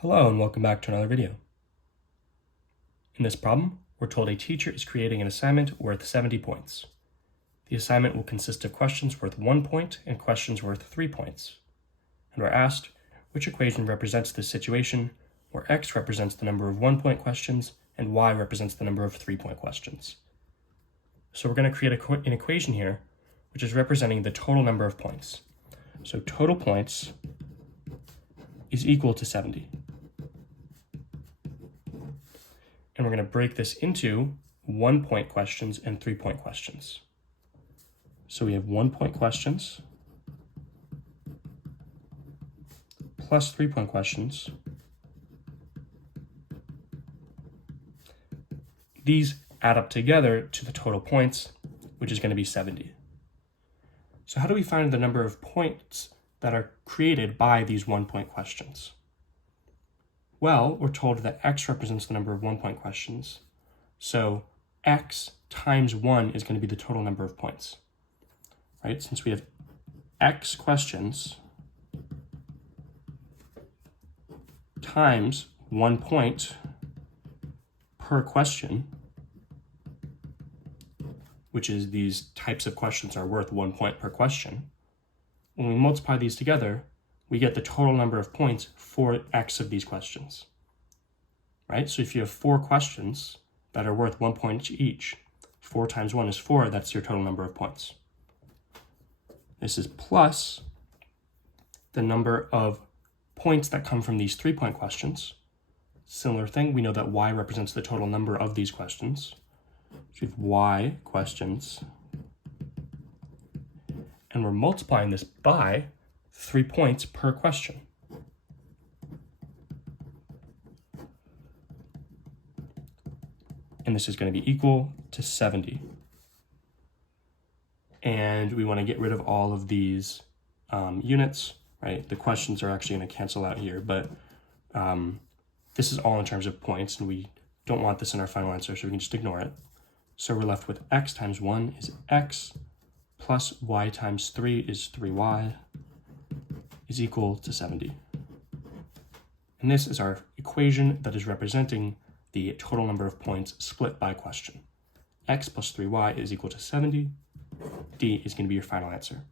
Hello and welcome back to another video. In this problem, we're told a teacher is creating an assignment worth 70 points. The assignment will consist of questions worth 1 point and questions worth 3 points. And we're asked which equation represents this situation, where x represents the number of 1-point questions and y represents the number of 3-point questions. So we're going to create an equation here, which is representing the total number of points. So total points is equal to 70. And we're going to break this into 1-point questions and 3-point questions. So we have 1-point questions plus 3-point questions. These add up together to the total points, which is going to be 70. So how do we find the number of points that are created by these 1-point questions? Well, we're told that x represents the number of 1-point questions. So x times 1 is going to be the total number of points, right? Since we have x questions times 1 point per question, which is these types of questions are worth 1 point per question. When we multiply these together, we get the total number of points for x of these questions, right? So if you have 4 questions that are worth 1 point each, 4 times 1 is 4, that's your total number of points. This is plus the number of points that come from these 3-point questions. Similar thing, we know that y represents the total number of these questions. So we have y questions, and we're multiplying this by 3 points per question. And this is going to be equal to 70. And we want to get rid of all of these units, right? The questions are actually going to cancel out here, but this is all in terms of points, and we don't want this in our final answer, so we can just ignore it. So we're left with x times 1 is x, plus y times 3 is 3y, is equal to 70. And this is our equation that is representing the total number of points split by question. X plus 3y is equal to 70. D is going to be your final answer.